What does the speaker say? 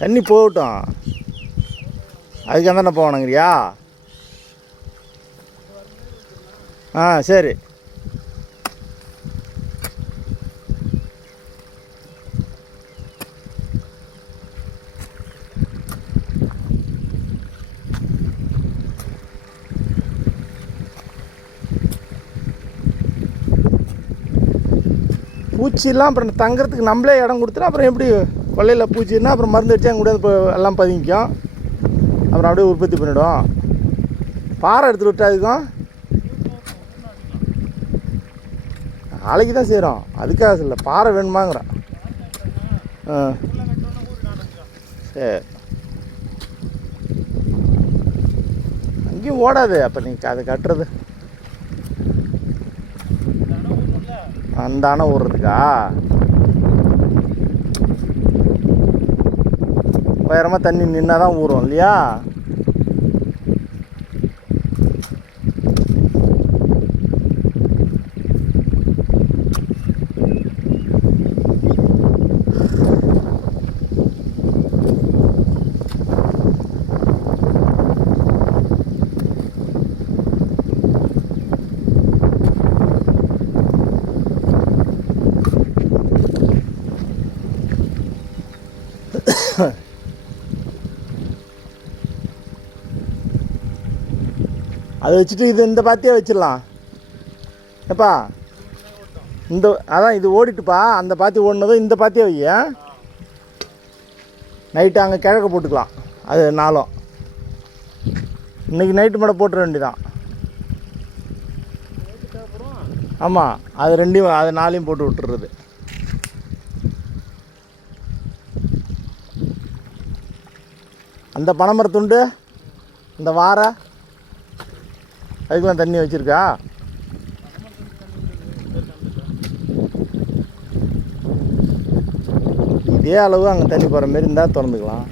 தண்ணி போகட்டும். அதுக்கு தானே போகணுங்கிறியா? ஆ சரி. பூச்சிலாம் அப்புறம் தங்குறதுக்கு நம்மளே இடம் கொடுத்துட்டா அப்புறம் எப்படி கொள்ளையில் பூச்சின்னா அப்புறம் மருந்து அடித்தா கூட இப்போ எல்லாம் பதுங்கிக்கும். அப்புறம் அப்படியே உற்பத்தி பண்ணிவிடும். பாறை எடுத்துகிட்டு விட்டா அதுக்கும் நாளைக்கு தான் செய்கிறோம். அதுக்காக இல்லை, பாறை வேணுமாங்கிறோம். ஆ சரி. அங்கேயும் ஓடாது. அப்போ நீங்கள் அதை கட்டுறது அந்த அணை ஊடுறதுக்கா? உயரமாக தண்ணி நின்னா தான் ஊறும் இல்லையா? அதை வச்சுட்டு இது இந்த பாத்தியே வச்சிடலாம். எப்பா இந்த அதான் இது ஓடிட்டுப்பா. அந்த பாத்தி ஓடினதும் இந்த பாத்தியே வைய. நைட்டு அங்கே கிழக்க போட்டுக்கலாம். அது நாளும் இன்றைக்கி நைட்டு மேலே போட்டுற வேண்டியதான். ஆமாம், அது ரெண்டையும் அது நாளையும் போட்டு விட்டுறது. அந்த பனைமரத்துண்டு இந்த வாரை அதுக்கெலாம் தண்ணி வச்சுருக்கா? இதே அளவு அங்கே தண்ணி போகிற மாரி இருந்தால் திறந்துக்கலாம்.